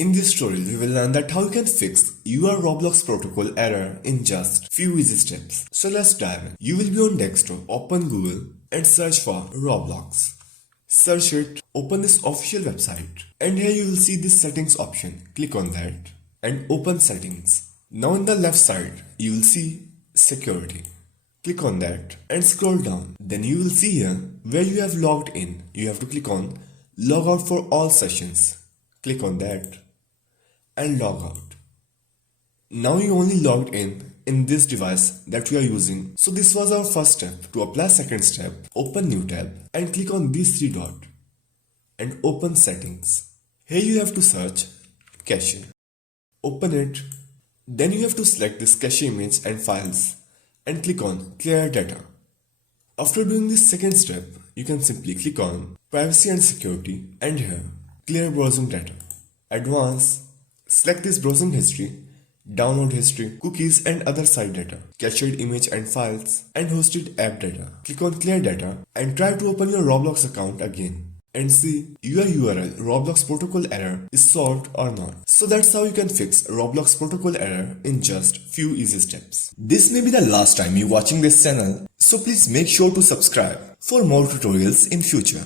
In this tutorial, we will learn that how you can fix your Roblox Protocol error in just few easy steps. So let's dive in. You will be on desktop, open Google and search for Roblox. Search it, open this official website and here you will see this settings option. Click on that and open settings. Now in the left side, you will see security. Click on that and scroll down. Then you will see here where you have logged in. You have to click on log out for all sessions. Click on that and log out. Now you only logged in this device that we are using. So this was our first step. To apply second step, open new tab and click on these three dots and open settings. Here you have to search cache. Open it. Then you have to select this cache image and files and click on clear data. After doing this second step, you can simply click on privacy and security and here clear browsing data. Advanced, select this browsing history, download history, cookies and other site data, cached image and files, and hosted app data. Click on clear data and try to open your Roblox account again and see your URL Roblox Protocol error is solved or not. So that's how you can fix Roblox Protocol error in just few easy steps. This may be the last time you watching this channel, so please make sure to subscribe for more tutorials in future.